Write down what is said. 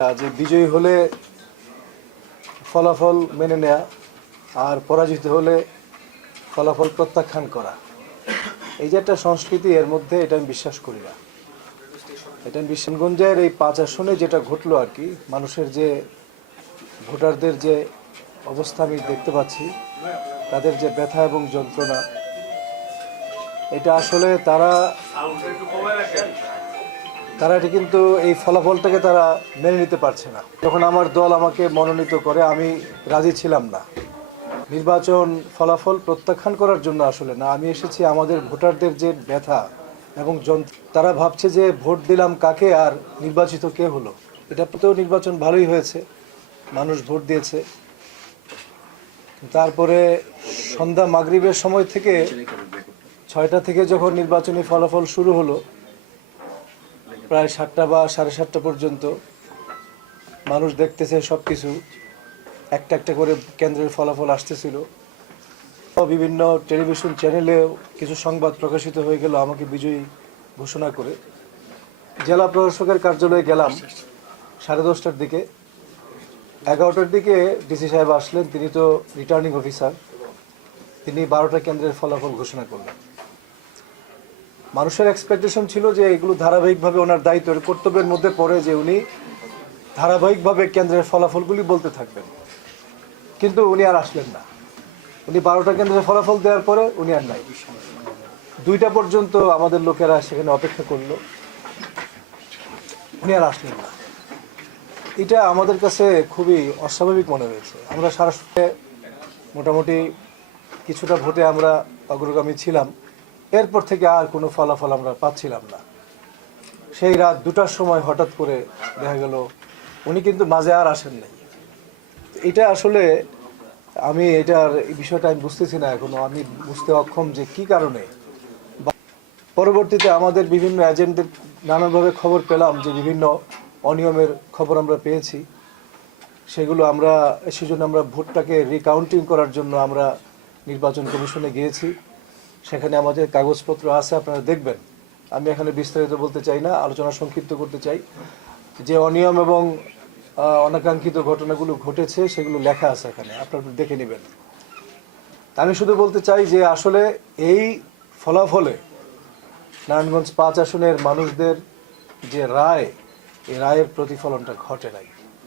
যে বিজয়ী হলে ফলাফল মেনে নেয়া আর পরাজিত হলে ফলাফল প্রত্যাখ্যান করা, এই যে একটা সংস্কৃতি, এর মধ্যে এটা আমি বিশ্বাস করি না। এটা বিশনগঞ্জের এই 5 আসনে যেটা ঘটলো আর কি, মানুষের যে ভোটারদের যে অবস্থা আমি দেখতে পাচ্ছি, তাদের যে ব্যথা এবং যন্ত্রণা, এটা আসলে তারা এটা কিন্তু এই ফলাফলটাকে তারা মেনে নিতে পারছে না। যখন আমার দল আমাকে মনোনীত করে, আমি রাজি ছিলাম না। নির্বাচন ফলাফল প্রত্যাখ্যান করার জন্য আসলে না, আমি এসেছি আমাদের ভোটারদের যে ব্যথা এবং তারা ভাবছে যে ভোট দিলাম কাকে আর নির্বাচিত কে হলো। এটা তো নির্বাচন ভালোই হয়েছে, মানুষ ভোট দিয়েছে। তারপরে সন্ধ্যা মাগরিবের সময় থেকে 6টা থেকে যখন নির্বাচনী ফলাফল শুরু হলো, প্রায় 7টা বা 7:30 পর্যন্ত মানুষ দেখতেছে সব কিছু, একটা একটা করে কেন্দ্রের ফলাফল আসতেছিল। বিভিন্ন টেলিভিশন চ্যানেলেও কিছু সংবাদ প্রকাশিত হয়ে গেল আমাকে বিজয়ী ঘোষণা করে। জেলা প্রশাসকের কার্যালয়ে গেলাম 10:30টার দিকে। 11টার দিকে ডিসি সাহেব আসলেন, তিনি তো রিটার্নিং অফিসার, তিনি 12টা কেন্দ্রের ফলাফল ঘোষণা করলেন। মানুষের এক্সপেকটেশন ছিল যে এগুলো ধারাবাহিকভাবে ওনার দায়িত্ব কর্তব্যের মধ্যে পড়ে যে উনি ধারাবাহিকভাবে কেন্দ্রের ফলাফলগুলি বলতে থাকবেন, কিন্তু উনি আর আসলেন না। উনি 12টা কেন্দ্রের ফলাফল দেওয়ার পরে উনি আর নাই। 2টা পর্যন্ত আমাদের লোকেরা সেখানে অপেক্ষা করলো, উনি আর আসলেন না। এটা আমাদের কাছে খুবই অস্বাভাবিক মনে হয়েছে। আমরা সারা মোটামুটি কিছুটা ভোটে আমরা অগ্রগামী ছিলাম, এরপর থেকে আর কোনো ফলাফল আমরা পাচ্ছিলাম না। সেই রাত 2টার সময় হঠাৎ করে দেখা গেল উনি কিন্তু মাঝে আর আসেন নাই। এটা আসলে আমি এটার বিষয়টা আমি বুঝতেছি না এখনো, আমি বুঝতে অক্ষম যে কি কারণে। পরবর্তীতে আমাদের বিভিন্ন এজেন্টদের নানাভাবে খবর পেলাম যে বিভিন্ন অনিয়মের খবর আমরা পেয়েছি, সেগুলো সেজন্য আমরা ভোটটাকে রিকাউন্টিং করার জন্য আমরা নির্বাচন কমিশনে গিয়েছি। সেখানে আমাদের কাগজপত্র আছে, আপনারা দেখবেন। আমি এখানে বিস্তারিত বলতে চাই না, আলোচনা সংক্ষিপ্ত করতে চাই। যে অনিয়ম এবং অনাকাঙ্ক্ষিত ঘটনাগুলো ঘটেছে সেগুলো লেখা আছে এখানে, আপনারা দেখে নেবেন। আমি শুধু বলতে চাই যে আসলে এই ফলাফলে নারায়ণগঞ্জ 5 আসনের মানুষদের যে রায়, এই রায়ের প্রতিফলনটা ঘটে নাই।